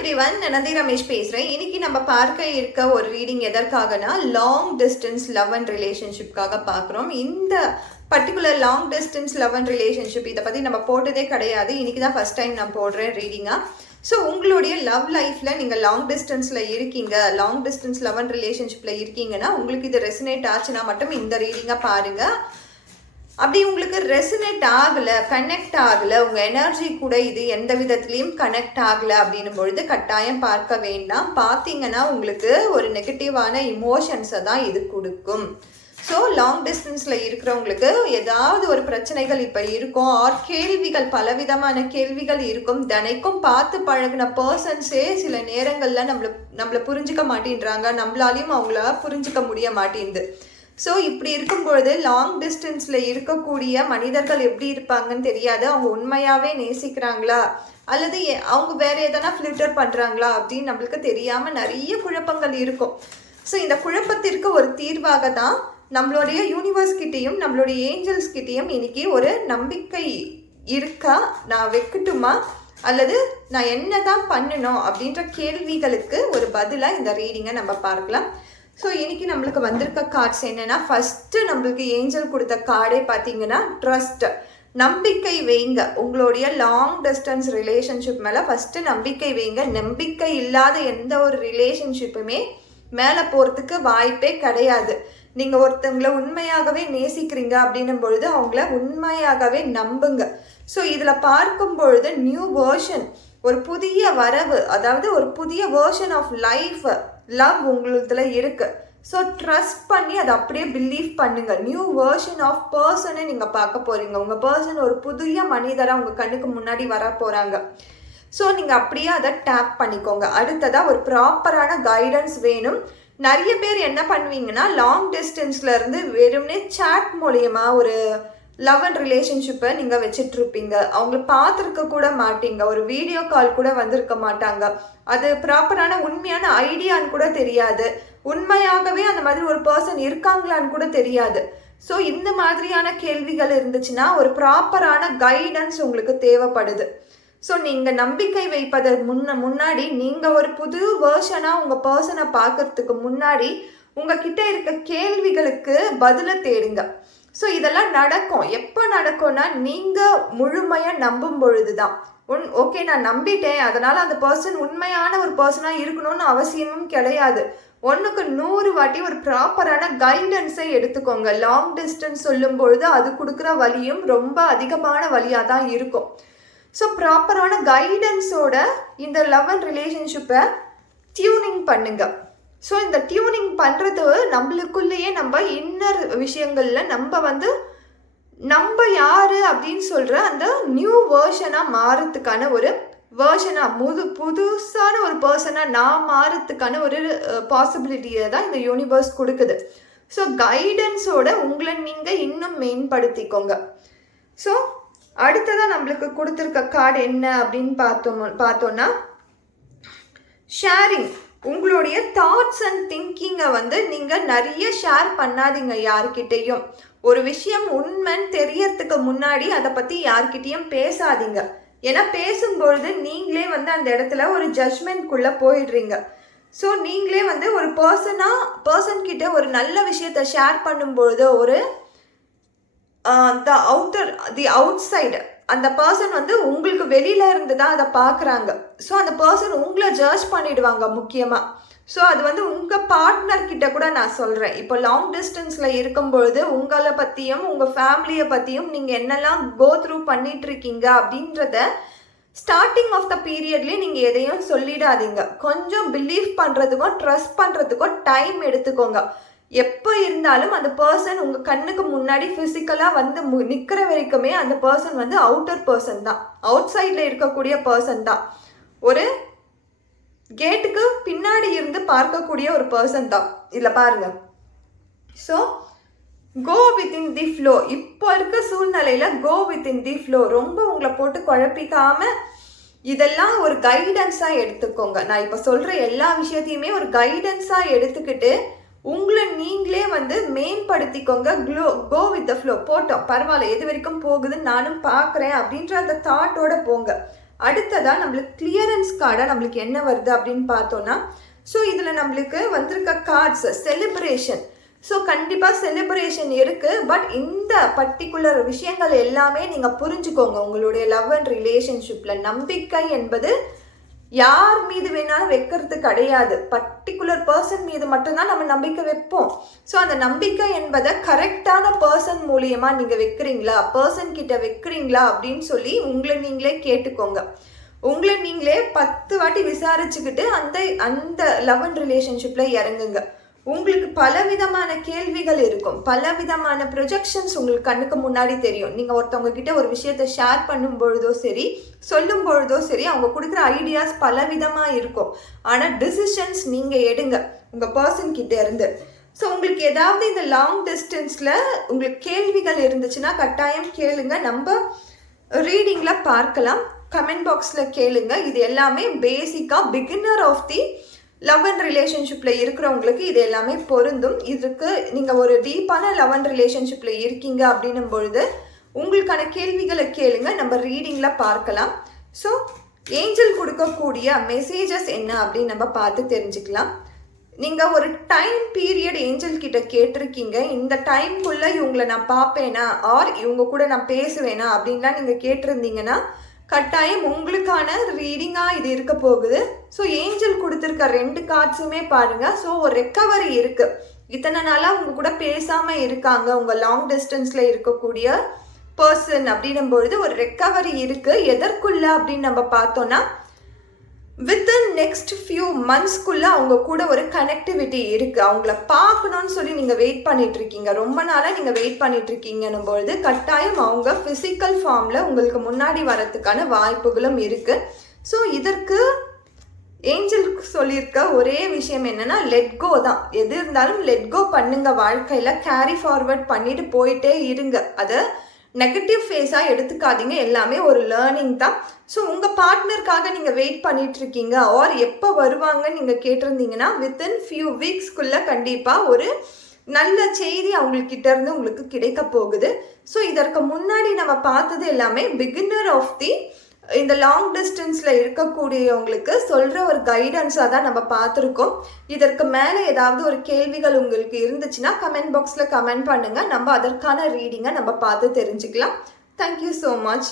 Every one Nandi Ramesh பேசுகிறேன் இன்னைக்கு நம்ம பார்க்க இருக்க ஒரு ரீடிங் எதற்காகனா லாங் டிஸ்டன்ஸ் லவ் அண்ட் ரிலேஷன்ஷிப்காக பார்க்குறோம். இந்த particular long distance love and relationship இதை பற்றி நம்ம போட்டதே கிடையாது. இன்னைக்கு தான் ஃபஸ்ட் டைம் நான் போடுறேன் ரீடிங்காக ஸோ உங்களுடைய லவ் லைஃப்பில் நீங்கள் லாங் டிஸ்டன்ஸில் இருக்கீங்க லாங் டிஸ்டன்ஸ் லவ் அண்ட் ரிலேஷன்ஷிப்பில் இருக்கீங்கன்னா உங்களுக்கு இது ரெசினேட் ஆச்சுன்னா மட்டும் இந்த ரீடிங்காக பாருங்கள் அப்படி உங்களுக்கு ரெசனேட் ஆகலை கனெக்ட் ஆகலை உங்கள் எனர்ஜி கூட இது எந்த விதத்துலேயும் கனெக்ட் ஆகலை அப்படின்னும் பொழுது கட்டாயம் பார்க்க வேண்டாம். பார்த்தீங்கன்னா உங்களுக்கு ஒரு நெகட்டிவான இமோஷன்ஸை தான் இது கொடுக்கும். ஸோ லாங் டிஸ்டன்ஸில் இருக்கிறவங்களுக்கு ஏதாவது ஒரு பிரச்சனைகள் இப்போ இருக்கும். ஆர் கேள்விகள் பலவிதமான கேள்விகள் இருக்கும். தினைக்கும் பார்த்து பழகின பர்சன்ஸே சில நேரங்களில் நம்மளை நம்மளை புரிஞ்சுக்க மாட்டேன்றாங்க. நம்மளாலையும் அவங்கள புரிஞ்சுக்க முடிய மாட்டேங்குது ஸோ இப்படி இருக்கும்பொழுது லாங் டிஸ்டன்ஸில் இருக்கக்கூடிய மனிதர்கள் எப்படி இருப்பாங்கன்னு தெரியாது. அவங்க உண்மையாகவே நேசிக்கிறாங்களா? அல்லது எ- அவங்க வேற எதனா ஃபில்டர் பண்ணுறாங்களா அப்படின்னு நம்மளுக்கு தெரியாமல் நிறைய குழப்பங்கள் இருக்கும். ஸோ இந்த குழப்பத்திற்கு ஒரு தீர்வாக தான் நம்மளுடைய யூனிவர்ஸ் கிட்டேயும் நம்மளுடைய ஏஞ்சல்ஸ் கிட்டேயும் இன்னைக்கு ஒரு நம்பிக்கை இருக்கா? நான் வைக்கட்டுமா? அல்லது நான் என்ன தான் பண்ணணும்? அப்படின்ற கேள்விகளுக்கு ஒரு பதிலாக இந்த ரீடிங்கை நம்ம பார்க்கலாம். ஸோ இன்னைக்கு நம்மளுக்கு வந்திருக்க கார்ட்ஸ் என்னன்னா ஃபஸ்ட்டு நம்மளுக்கு ஏஞ்சல் கொடுத்த கார்டே பார்த்தீங்கன்னா ட்ரஸ்ட் நம்பிக்கை வைங்க. உங்களுடைய லாங் டிஸ்டன்ஸ் ரிலேஷன்ஷிப் மேலே ஃபஸ்ட்டு நம்பிக்கை வைங்க. நம்பிக்கை இல்லாத எந்த ஒரு ரிலேஷன்ஷிப்புமே மேலே போகிறதுக்கு வாய்ப்பே கிடையாது. நீங்கள் ஒருத்தவங்களை உண்மையாகவே நேசிக்கிறீங்க அப்படின்னும் பொழுது அவங்கள உண்மையாகவே நம்புங்க. ஸோ இதில் பார்க்கும் பொழுது நியூ வேர்ஷன் ஒரு புதிய வரவு அதாவது ஒரு புதிய வேர்ஷன் ஆஃப் லைஃப் லவ் உங்களுதுல இருக்கு. ஸோ ட்ரஸ்ட் பண்ணி அதை அப்படியே பிலீவ் பண்ணுங்க. நியூ வேர்ஷன் ஆஃப் பர்சனை நீங்கள் பார்க்க போறீங்க. உங்கள் பர்சன் ஒரு புதிய மனிதராக உங்கள் கண்ணுக்கு முன்னாடி வர போகிறாங்க ஸோ நீங்கள் அப்படியே அதை டேப் பண்ணிக்கோங்க. அடுத்ததாக ஒரு ப்ராப்பரான கைடன்ஸ் வேணும். நிறைய பேர் என்ன பண்ணுவீங்கன்னா லாங் டிஸ்டன்ஸ்ல இருந்து வெறும்னே சாட் மூலியமா ஒரு லவ் அண்ட் ரிலேஷன்ஷிப்பை நீங்கள் வச்சிட்ருப்பீங்க அவங்கள பார்த்துருக்க கூட மாட்டீங்க. ஒரு வீடியோ கால் கூட வந்திருக்க மாட்டாங்க. அது ப்ராப்பரான உண்மையான ஐடியான்னு கூட தெரியாது. உண்மையாகவே அந்த மாதிரி ஒரு பர்சன் இருக்காங்களான்னு கூட தெரியாது. ஸோ இந்த மாதிரியான கேள்விகள் இருந்துச்சுன்னா ஒரு ப்ராப்பரான கைடன்ஸ் உங்களுக்கு தேவைப்படுது. ஸோ நீங்கள் நம்பிக்கை வைப்பதற்கு முன்ன முன்னாடி நீங்கள் ஒரு புது வேர்ஷனாக உங்கள் பர்சனை பார்க்கறதுக்கு முன்னாடி உங்ககிட்ட இருக்க கேள்விகளுக்கு பதிலை தேடுங்க. ஸோ இதெல்லாம் நடக்கும். எப்போ நடக்கும்னா நீங்கள் முழுமையாக நம்பும் பொழுது தான் உன் ஓகே நான் நம்பிட்டேன். அதனால் அந்த பர்சன் உண்மையான ஒரு பர்சனாக இருக்கணும்னு அவசியமும் கிடையாது. ஒன்றுக்கு நூறு வாட்டி ஒரு ப்ராப்பரான கைடன்ஸை எடுத்துக்கோங்க. லாங் டிஸ்டன்ஸ் சொல்லும் பொழுது அது கொடுக்குற வழியும் ரொம்ப அதிகமான வழியாக தான் இருக்கும். ஸோ ப்ராப்பரான கைடன்ஸோட இந்த லவ் அண்ட் ரிலேஷன்ஷிப்பை டியூனிங் பண்ணுங்கள் ஸோ இந்த டியூனிங் பண்ணுறது நம்மளுக்குள்ளேயே நம்ம இன்னர் விஷயங்களில் நம்ம வந்து நம்ம யார் அப்படின்னு சொல்கிற அந்த நியூ வேர்ஷனாக மாறத்துக்கான ஒரு வேர்ஷனாக முது புதுசான ஒரு பர்சனாக நான் மாறத்துக்கான ஒரு பாசிபிலிட்டியை தான் இந்த யூனிவர்ஸ் கொடுக்குது. ஸோ கைடன்ஸோட உங்களை நீங்கள் இன்னும் மேம்படுத்திக்கோங்க. ஸோ அடுத்ததாக நம்மளுக்கு கொடுத்துருக்க கார்டு என்ன அப்படின்னு பார்த்தோம் பார்த்தோன்னா ஷேரிங் உங்களுடைய தாட்ஸ் அண்ட் திங்கிங்கை வந்து நீங்கள் நிறைய ஷேர் பண்ணாதீங்க யார்கிட்டேயும். ஒரு விஷயம் உண்மைன்னு தெரியறதுக்கு முன்னாடி அதை பற்றி யார்கிட்டேயும் பேசாதீங்க. ஏன்னா பேசும்பொழுது நீங்களே வந்து அந்த இடத்துல ஒரு ஜட்மெண்ட்குள்ளே போயிடுறீங்க. ஸோ நீங்களே வந்து ஒரு பர்சனாக பர்சன் கிட்ட ஒரு நல்ல விஷயத்த ஷேர் பண்ணும்பொழுது ஒரு the outer the outside அந்த பர்சன் வந்து உங்களுக்கு வெளியில இருந்து தான் அதை பார்க்குறாங்க ஸோ அந்த பர்சன் உங்களை ஜட்ஜ் பண்ணிடுவாங்க முக்கியமாக ஸோ அது வந்து உங்கள் பார்ட்னர்கிட்ட கூட நான் சொல்கிறேன் இப்போ லாங் டிஸ்டன்ஸில் இருக்கும் பொழுது உங்களை பற்றியும் உங்கள் ஃபேமிலியை பற்றியும் நீங்கள் என்னெல்லாம் கோ த்ரூ பண்ணிட்டு இருக்கீங்க அப்படின்றத ஸ்டார்டிங் ஆஃப் த பீரியட்லேயே நீங்கள் எதையும் சொல்லிடாதீங்க. கொஞ்சம் பிலீவ் பண்ணுறதுக்கும் ட்ரஸ்ட் பண்ணுறதுக்கும் டைம் எடுத்துக்கோங்க. எப்போ இருந்தாலும் அந்த பர்சன் உங்கள் கண்ணுக்கு முன்னாடி ஃபிசிக்கலாக வந்து மு நிற்கிற வரைக்குமே அந்த பர்சன் வந்து அவுட்டர் பர்சன் தான். அவுட் சைடில் இருக்கக்கூடிய பர்சன் தான். ஒரு கேட்டுக்கு பின்னாடி இருந்து பார்க்கக்கூடிய ஒரு பர்சன் தான். இதில் பாருங்க. So go within the flow இப்போ இருக்க சூழ்நிலையில் கோ வித்தின் தி ஃப்ளோ ரொம்ப உங்களை போட்டு குழப்பிக்காம இதெல்லாம் ஒரு கைடன்ஸாக எடுத்துக்கோங்க. நான் இப்போ சொல்கிற எல்லா விஷயத்தையுமே ஒரு கைடன்ஸாக எடுத்துக்கிட்டு உங்களை நீங்களே வந்து மேம்படுத்திக்கோங்க. Glow go with the flow போட்டோம். பரவாயில்ல எது வரைக்கும் போகுதுன்னு நானும் பார்க்குறேன் அப்படின்ற அந்த தாட்டோட போங்க. அடுத்ததாக நம்மளுக்கு கிளியரன்ஸ் கார்டாக நம்மளுக்கு என்ன வருது அப்படின்னு பார்த்தோன்னா ஸோ இதில் நம்மளுக்கு வந்திருக்க கார்ட்ஸ் செலிப்ரேஷன் ஸோ கண்டிப்பாக செலிப்ரேஷன் இருக்குது பட் இந்த பர்டிகுலர் விஷயங்கள் எல்லாமே நீங்கள் புரிஞ்சுக்கோங்க. உங்களுடைய லவ் அண்ட் ரிலேஷன்ஷிப்பில் நம்பிக்கை என்பது யார் மீது வேணாலும் வைக்கிறது கிடையாது. பர்டிகுலர் பர்சன் மீது மட்டும்தான் நம்ம நம்பிக்கை வைப்போம். ஸோ அந்த நம்பிக்கை என்பதை கரெக்டான பர்சன் மூலியமாக நீங்கள் வைக்கிறீங்களா? பர்சன் கிட்ட வைக்கிறீங்களா? அப்படின்னு சொல்லி உங்களை நீங்களே கேட்டுக்கோங்க. உங்களை நீங்களே பத்து வாட்டி விசாரிச்சுக்கிட்டு அந்த அந்த லவ் அண்ட் ரிலேஷன்ஷிப்பில் இறங்குங்க. உங்களுக்கு பலவிதமான கேள்விகள் இருக்கும். பலவிதமான ப்ரொஜெக்ஷன்ஸ் உங்களுக்கு கண்ணுக்கு முன்னாடி தெரியும். நீங்கள் ஒருத்தவங்க கிட்ட ஒரு விஷயத்த ஷேர் பண்ணும் பொழுதோ சரி சொல்லும் பொழுதோ சரி அவங்க கொடுக்குற ஐடியாஸ் பலவிதமாக இருக்கும். ஆனால் டிசிஷன்ஸ் நீங்கள் எடுங்க. உங்கள் பர்சன் கிட்ட இருந்து. ஸோ உங்களுக்கு ஏதாவது இந்த லாங் டிஸ்டன்ஸில் உங்களுக்கு கேள்விகள் இருந்துச்சுன்னா கட்டாயம் கேளுங்க. நம்ம ரீடிங்கில் பார்க்கலாம். கமெண்ட் பாக்ஸில் கேளுங்க. இது எல்லாமே பேசிக்காக beginner of the love and ரிலேஷன்ஷிப்பில் இருக்கிறவங்களுக்கு இது எல்லாமே பொருந்தும். இதுக்கு நீங்கள் ஒரு டீப்பான லவ் அண்ட் ரிலேஷன்ஷிப்பில் இருக்கீங்க அப்படின்னும் பொழுது உங்களுக்கான கேள்விகளை கேளுங்க. நம்ம ரீடிங்கில் பார்க்கலாம். ஸோ ஏஞ்சல் கொடுக்கக்கூடிய மெசேஜஸ் என்ன அப்படின்னு நம்ம பார்த்து தெரிஞ்சுக்கலாம். நீங்கள் ஒரு டைம் பீரியட் ஏஞ்சல் கிட்ட கேட்டிருக்கீங்க. இந்த டைம்குள்ளே இவங்களை நான் பார்ப்பேனா? ஆர் இவங்க கூட நான் பேசுவேனா? அப்படின்லாம் நீங்கள் கேட்டிருந்தீங்கன்னா கட்டாயம் உங்களுக்கான ரீடிங்காக இது இருக்க போகுது. ஸோ ஏஞ்சல் கொடுத்துருக்க ரெண்டு கார்ட்ஸுமே பாருங்கள் ஸோ ஒரு ரெக்கவரி இருக்குது இத்தனை நாளாக உங்கள் கூட பேசாமல் இருக்காங்க. உங்கள் லாங் டிஸ்டன்ஸில் இருக்கக்கூடிய பர்சன் அப்படின்னும் பொழுது ஒரு ரெக்கவரி இருக்குது எதற்குள்ள அப்படின்னு நம்ம பார்த்தோன்னா வித் நெக்ஸ்ட் ஃபியூ மந்த்ஸ்க்குள்ளே அவங்க கூட ஒரு கனெக்டிவிட்டி இருக்குது அவங்கள பார்க்கணும்னு சொல்லி நீங்கள் வெயிட் பண்ணிகிட்ருக்கீங்க இருக்கீங்க. ரொம்ப நாளாக நீங்கள் வெயிட் பண்ணிகிட்ருக்கீங்கன்னும் பொழுது கட்டாயம் அவங்க ஃபிசிக்கல் ஃபார்மில் உங்களுக்கு முன்னாடி வரதுக்கான வாய்ப்புகளும் இருக்குது ஸோ இதற்கு ஏஞ்சல் சொல்லியிருக்க ஒரே விஷயம் என்னன்னா லெட்கோ தான். எது இருந்தாலும் லெட்கோ பண்ணுங்க வாழ்க்கையில். கேரி ஃபார்வர்ட் பண்ணிட்டு போயிட்டே இருங்க. அதை நெகட்டிவ் ஃபேஸாக எடுத்துக்காதீங்க. எல்லாமே ஒரு லேர்னிங் தான். ஸோ உங்கள் பார்ட்னருக்காக நீங்கள் வெயிட் பண்ணிகிட்ருக்கீங்க ஆர் எப்போ வருவாங்கன்னு நீங்கள் கேட்டிருந்தீங்கன்னா வித்தின் ஃபியூ வீக்ஸ்க்குள்ளே கண்டிப்பாக ஒரு நல்ல செய்தி அவங்கக்கிட்ட இருந்து உங்களுக்கு கிடைக்க போகுது. ஸோ இதற்கு முன்னாடி நம்ம பார்த்தது எல்லாமே பிகினர் ஆஃப் தி இந்த லாங் டிஸ்டன்ஸில் இருக்கக்கூடியவங்களுக்கு சொல்கிற ஒரு கைடன்ஸாக தான் நம்ம பார்த்துருக்கோம். இதற்கு மேலே ஏதாவது ஒரு கேள்விகள் உங்களுக்கு இருந்துச்சுன்னா கமெண்ட் பாக்ஸில் கமெண்ட் பண்ணுங்கள் நம்ம அதற்கான ரீடிங்கை நம்ம பார்த்து தெரிஞ்சுக்கலாம். Thank you so much